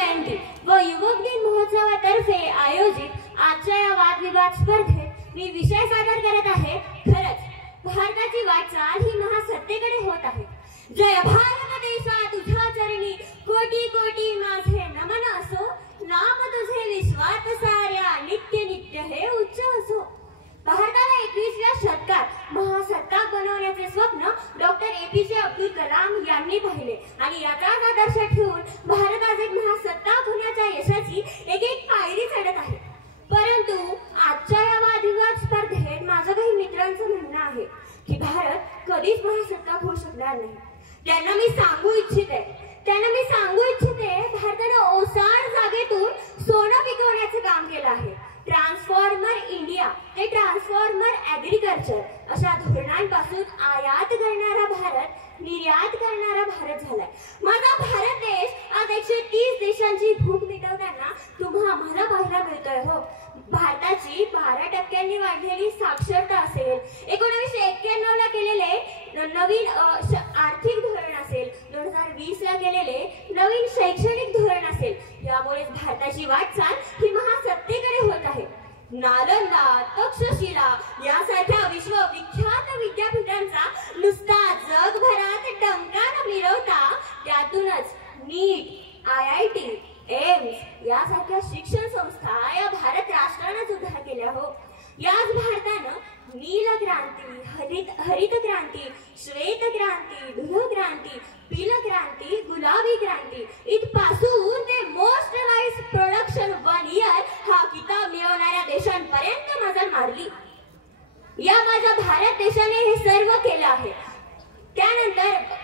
जयंती व युवक दिन महोत्सवातर्फे आयोजित आजच्या या वादविवाद स्पर्धेत मी विषय सादर करत आहे। खरंच भारताची वाटचाल ही महासत्तेकडे होत आहे। जय भारत देशा तुझ्या चरणी कोटी कोटी माझे नमन असो, नाम तुझे विश्वात साऱ्या नित्य नित्य हे उच्च असो। भारताला 21व्या शतकात महासत्ता बनवण्याचे स्वप्न डॉक्टर APJ अब्दुल कलाम यांनी पाहिले आणि याचाच आदर्श ठेवून भारत आज एक महासत्ता होण्याच्या यशाची एक एक पायरी चढत आहे। परंतु आजच्या या वादविवाद स्पर्धेत माझं काही मित्रांचं म्हणणं आहे की भारत कधीच महासत्ता होऊ शकणार नाही। त्यांना मी सांगू इच्छिते भारताने ओसाड जागेतून सोनं पिकवण्याचे काम केलं आहे। ट्रान्सफॉर्मर इंडिया ते ट्रान्सफॉर्मर ऍग्रीकल्चर अशा धोरणांपासून आयात करणारा भारत निर्यात करणारा भारत झालाय। माझा भारत देश आज 130 देशांची भूक मिटवताना तुम्हा आम्हाला पाहायला मिळतोय। हो, भारताची 12% वाढलेली साक्षरता असेल, 1991 ला केलेले नवीन आर्थिक धोरण असेल, 2020 ला केलेले नवीन शैक्षणिक धोरण असेल, यामुळे भारताची वाटचाल ही महासत्तेकडे होत आहे। नालंदा, तक्षशिला यासारख्या विश्वविख्यात विद्यापीठांचा नुसता जगभरात डंका न मिरवता त्यातूनच नीट, IIT, एम्स यासारख्या शिक्षण संस्था या भारत राष्ट्राने उभ्या केल्या। हो, याच भारतानं नील क्रांती, हरित क्रांती, श्वेत क्रांती, धूळ क्रांती, पील क्रांती, गुलाबी क्रांती इथपासून ते मोस्ट राईस प्रोडक्शन 1 इयर हा किताब मिळवणाऱ्या देशांपर्यंत मजल मारली। या माझ्या भारत देशाने हे सर्व केलं आहे। त्यानंतर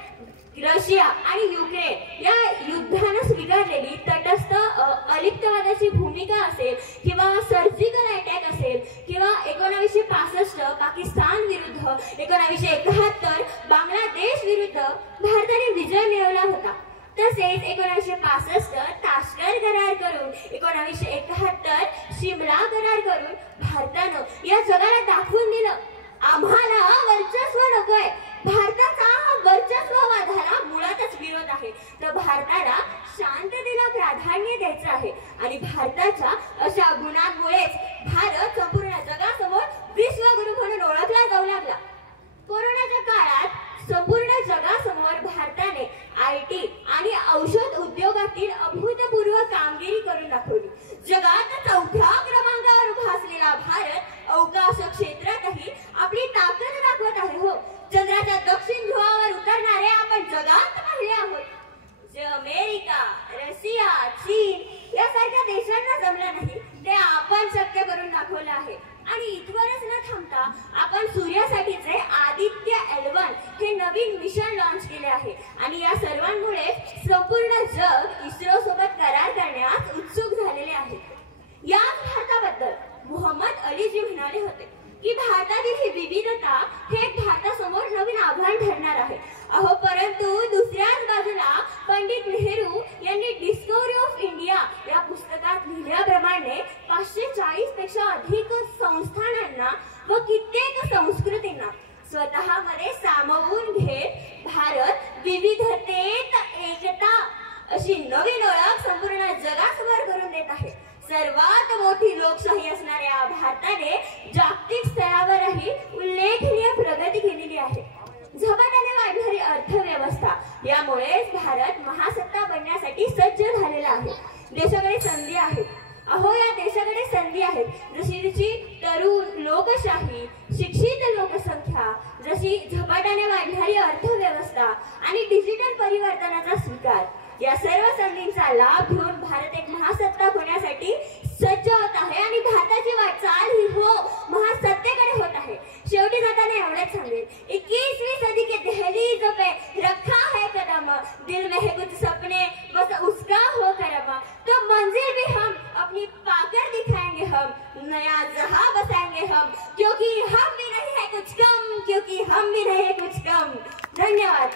रशिया आणि युक्रेन या युद्धाने स्वीकारलेली तटस्थ अलिप्तवादाची भूमिका असेल किंवा सर्जिकल अटॅक असेल किंवा 1965 पाकिस्तान विरुद्ध, 1971 बांगलादेश विरुद्ध भारताने विजय मिळवला होता। तसेच 1965 ताशकंद करार करून, 1971 शिमला करार करून भारतानं या जगाला दाखवून दिलं आम्हाला वर्चस्व नकोय। भारताचा वर्चस्ववादाला मुळातच विरोध आहे, तर भारताला शांततेला प्राधान्य द्यायचं आहे आणि भारताच्या अशा गुणांमुळेच भारत संपूर्ण जगासमोर विश्वगुरू म्हणून ओळखला जाऊ लागला। कोरोनाच्या काळात संपूर्ण जगासमोर भारताने IT आणि औषध उद्योगातील अभूतपूर्व कामगिरी करून दाखवली। जगात 4थ्या क्रमांकावर उभा असलेला भारत अवकाश क्षेत्रातही आपली ताकद दाखवत आहे। हो, चंद्राच्या दक्षिण ध्रुवावर उतरणारे आपण जगात पहिले आहोत। जे अमेरिका, रशिया, चीन यासारख्या देशांना जमलं नाही ते आपण शक्य करून दाखवलं आहे। आणि इथवरच न थांबता आपण सूर्यासाठीचे आदित्य L1 हे नवीन मिशन लॉन्च केले आहे आणि या सर्वांमुळे संपूर्ण जग इस्रो सोबत करार करण्यास उत्सुक झालेले आहे। याच भारताबद्दल मोहम्मद अली जी म्हणाले होते की भारतातील ही विविधता हे भारतासमोर नवीन आव्हान ठरणार आहे। अहो, परंतु दुसऱ्याच बाजूला पंडित नेहरू यांनी डिस्कव्हरी ऑफ इंडिया या पुस्तकात लिहिल्याप्रमाणे 540 पेक्षा अधिक संस्थानांना व कित्येक संस्कृतींना स्वतःमध्ये सामावून घेत भारत विविधतेत एकता अशी नवीन ओळख संपूर्ण जगासमोर करून देत आहे। सर्वात मोठी लोकशाही असणाऱ्या भारताने जागतिक स्तरावरही उल्लेखनीय प्रगती केलेली आहे। झपाट्याने वाढणारी अर्थव्यवस्था यामुळेच भारत महासत्ता बनण्यासाठी सज्ज झालेला आहे। देशाकडे संधी आहेत। अहो, या देशाकडे संधी आहेत। जशी तरुण लोकशाही, शिक्षित लोकसंख्या, जशी झपाट्याने वाढणारी अर्थव्यवस्था आणि डिजिटल परिवर्तनाचा स्वीकार, या सर्व संधींचा लाभ घेऊन भारत एक महासत्ता होण्यासाठी सज्ज होत आहे आणि भारताची वाटचाल ही महासत्तेकडे होत आहे। शेवटी जाताना एवढंच सांगेल, 21वीं सदी के दहलीज पे रखा है कदम, दिल में है कुछ सपने बस उसका हो करम, तो मंजिल भी हम अपनी पाकर दिखाएंगे, हम नया जहां बसाएंगे हम, क्योंकि हम भी नहीं है कुछ कम, क्योंकि हम भी नहीं है कुछ कम। धन्यवाद।